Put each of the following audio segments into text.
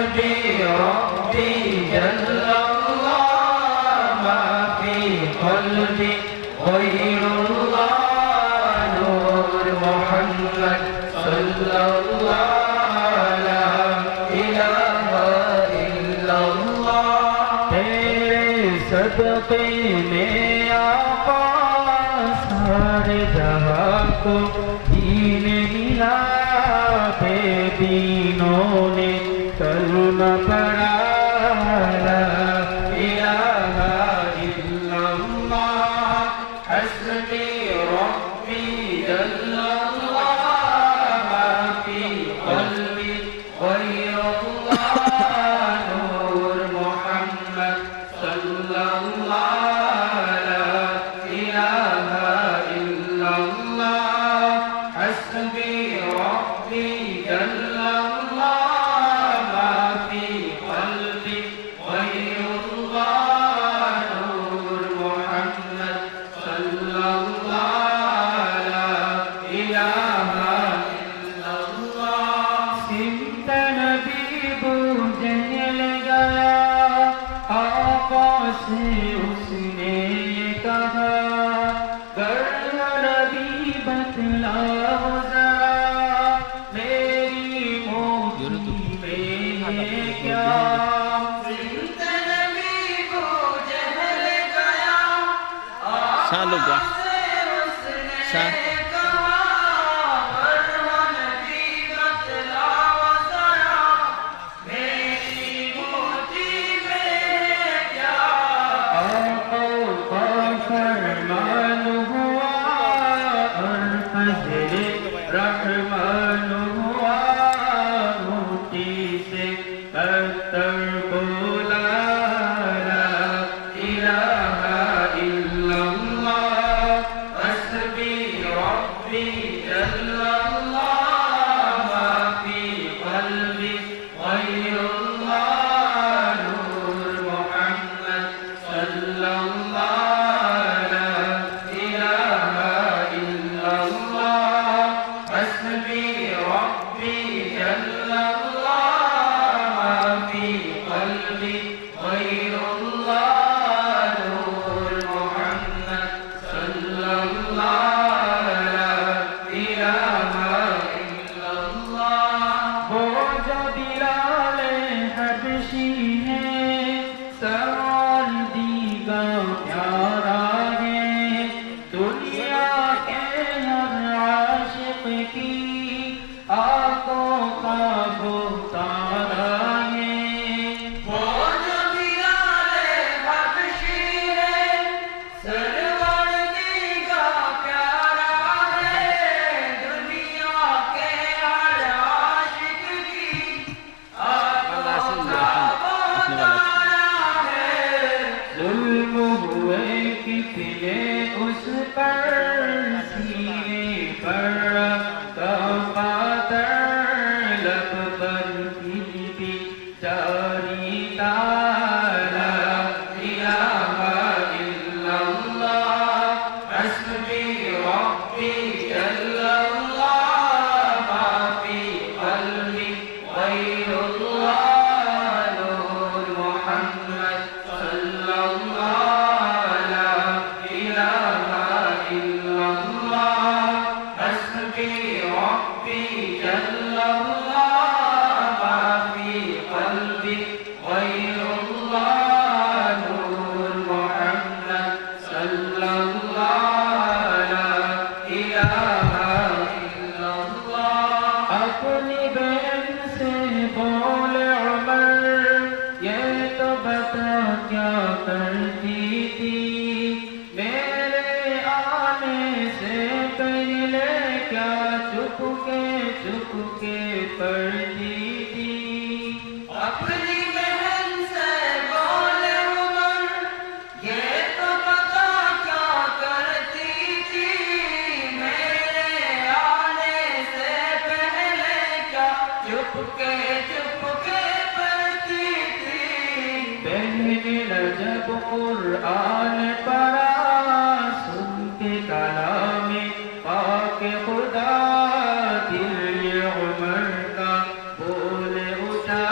حسبي ربي جل الله ما في قلبي غير الله نور محمد صلى الله لا إله إلا الله तेरे सदक़े में आका सारे जहां को दीन मिला बेदीनों ने कलमा पढ़ा ला इलाहा इल्लल्लाह हस्बी रब्बी जल्लल्लाह मा फी क़ल्बी गैरुल्लाह नूर मुहम्मद सल्लल्लाहु ला इलाहा इल्लल्लाह हस्बी रब्बी जल्लल्लाह मा फी क़ल्बी गैरुल्लाह नूर मुहम्मद सल्लल्लाहु ला इलाहा इल्लल्लाह सिमत नबी बूझने लगा आका से उसने ये कहा गर नबी बतलाओ जरा मेरी मोती में ये क्या सिमत नबी बूझने गया Saluga. Sa. रहमान हुआ मोती से बदतर बोला ला इलाहा इल्लल्लाह हस्बी रब्बी जल्लल्लाह मा फी क़ल्बी गैरुल्लाह नूर मुहम्मद सल्लल्लाहु ला इलाहा इल्लल्लाह हस्बी रब्बी जल्लल्लाह मा फी क़ल्बी गैरुल्लाह नूर मुहम्मद सल्लल्लाहु ला इलाहा इल्लल्लाह वो जो बिलाले हबशी है सवाल दीगा प्यारा है दुनिया के हर आशिक की आंखों का वो तारा है वो जो बिलाले हबशी है सरवर दीगा प्यारा है दुनिया के हर आशिक की आंखों का वो तारा है जुल्म हुए कितने उस पर सीने पर कफ़ातर लब पर भी जारी ताला इलाहा इल्लल्लाह हस्बी रब्बी जल्लल्लाह मा फी क़ल्बी गैरुल्लाह नूर मुहम्मद सल्लल्लाहु ला इलाहा इल्लल्लाह हस्बी रब्बी जल्लल्लाह मा फी क़ल्बी गैरुल्लाह नूर मुहम्मद सल्लल्लाहु ला इलाहा इल्लल्लाह अपनी बहन से बोले उमर ये तो बता क्या करती थी मेरे आने से पहले क्या चुपके पढ़ती थी अपनी बहन से बोले उमर ये तो पता क्या करती थी मेरे आने से पहले क्या चुपके पढ़ती थी बहन ने जब कुरान पढ़ा सुन के कलाम पाक खुदा दिल उमर का बोल उठा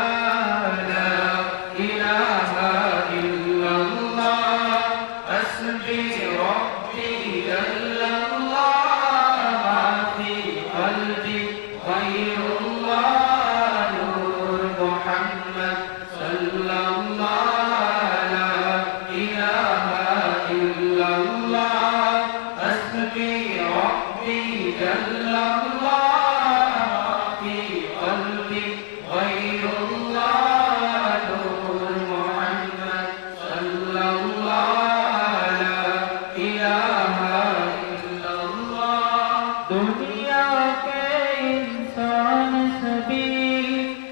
दुनिया के इंसान सभी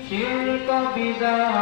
शिर्क बिदा